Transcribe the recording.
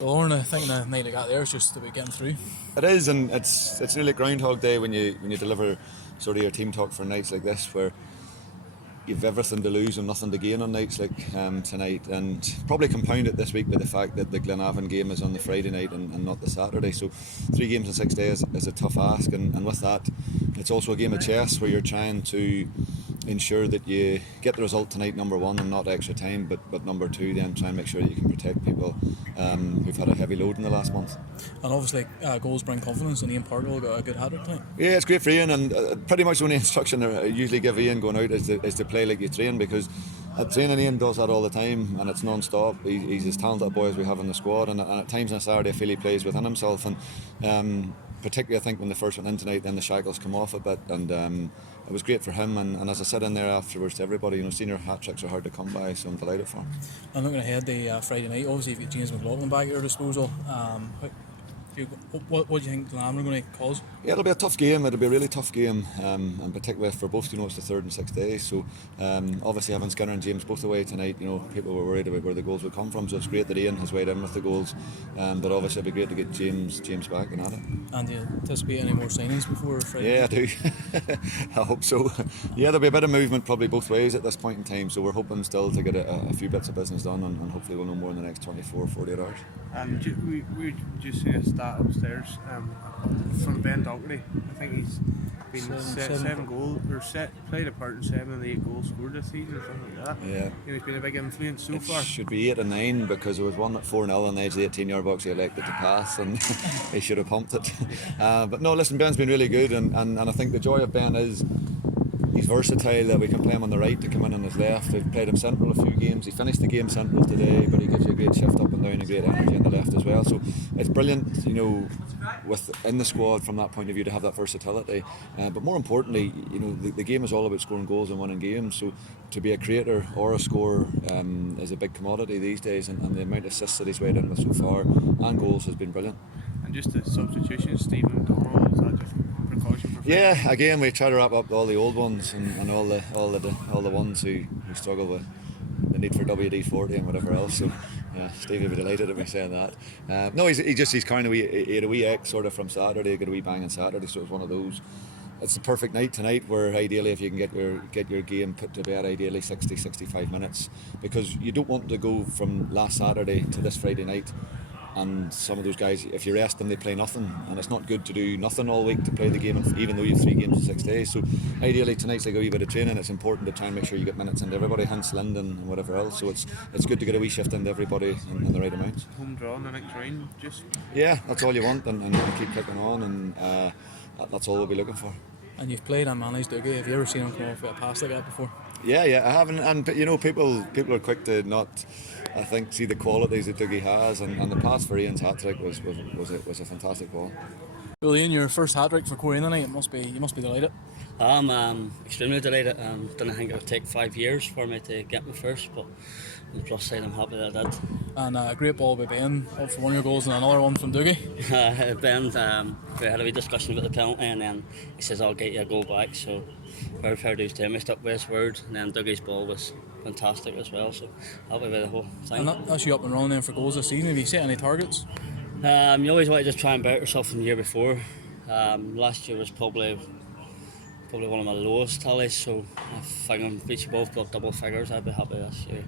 Oran, I think the night I got there is just about getting through. It is, and it's nearly Groundhog Day when you deliver sort of your team talk for nights like this, where you've everything to lose and nothing to gain on nights like tonight, and probably compound it this week by the fact that the Glenavon game is on the Friday night and not the Saturday. So 3 games in 6 days is a tough ask, and with that, it's also a game of chess where you're trying to ensure that you get the result tonight, number one, and not extra time, but number two, then try and make sure that you can protect people who've had a heavy load in the last month. And obviously goals bring confidence, and Ian Parkhill got a good hat-trick tonight. Yeah, it's great for Ian, and pretty much the only instruction I usually give Ian going out is to play like you train, because at training Ian does that all the time and it's non-stop. He's as talented a boy as we have in the squad, and at times on a Saturday I feel he plays within himself, and particularly I think when the first went in tonight, then the shackles come off a bit, and it was great for him, and as I said in there afterwards to everybody, senior hat-tricks are hard to come by, so I'm delighted for him. And looking ahead to Friday night, obviously you've got James McLaughlin back at your disposal. What do you think Glenavon are going to cause? Yeah, it'll be a tough game. It'll be a really tough game, and particularly for both. It's the 3rd and 6th days. So obviously having Skinner and James both away tonight, people were worried about where the goals would come from. So it's great that Ian has weighed in with the goals, but obviously it'll be great to get James back and at it. And do you anticipate any more signings before Friday? Yeah, I do. I hope so. Yeah, there'll be a bit of movement probably both ways at this point in time. So we're hoping still to get a few bits of business done, and hopefully we'll know more in the next 48 hours. We just seen a stat upstairs from Ben Doherty. I think he's been seven goals, or played a part in 7 of the 8 goals scored this season or something like that. Yeah. He's been a big influence so far. It should be 8 and 9, because there was one at 4-0 on the edge of the 18-yard box he elected to pass, and he should have pumped it. But no, listen, Ben's been really good, and I think the joy of Ben is he's versatile, that we can play him on the right to come in on his left. We've played him central a few games. He finished the game central today, but he gives you a great shift up and down and great energy on the left as well. So it's brilliant, within the squad from that point of view to have that versatility. But more importantly, the game is all about scoring goals and winning games. So to be a creator or a scorer is a big commodity these days, and the amount of assists that he's weighed in with so far and goals has been brilliant. And just the substitution, Stephen Donald, is that just precaution for? Yeah, again we try to wrap up all the old ones and all the ones who struggle with the need for WD-40 and whatever else. So yeah, Stevie would be delighted at me saying that. No, he's kind of he had a wee X sort of from Saturday, got a wee bang on Saturday, so it's one of those. It's the perfect night tonight, where ideally if you can get your game put to bed, ideally 60-65 minutes, because you don't want to go from last Saturday to this Friday night. And some of those guys, if you rest them, they play nothing, and it's not good to do nothing all week to play the game, even though you have 3 games in 6 days. So ideally tonight's like a wee bit of training. It's important to try and make sure you get minutes into everybody, hence Linden and whatever else. So it's good to get a wee shift into everybody in the right amount. Home draw in the next round, just yeah, that's all you want, and keep kicking on, and that's all we'll be looking for. And you've played and managed Dougie. Have you ever seen him come off with a pass like that before? Yeah, I haven't, and people are quick to not, I think, see the qualities that Dougie has, and the pass for Ian's hat-trick was a fantastic ball. Well, Ian, your first hat-trick for Coleraine tonight, you must be delighted. I'm extremely delighted. Didn't think it would take 5 years for me to get my first, but on the plus side, I'm happy that I did. And a great ball by Ben, up for one of your goals, and another one from Dougie. Ben, we had a wee discussion about the penalty, and then he says, "I'll get you a goal back." So very fair dues to him. He stuck by his word, and then Dougie's ball was fantastic as well. So happy with the whole thing. And that's you up and running then for goals this season. Have you set any targets? You always want to just try and better yourself from the year before. Last year was probably one of my lowest tallies, so if I can reach above double figures, I'd be happy this year.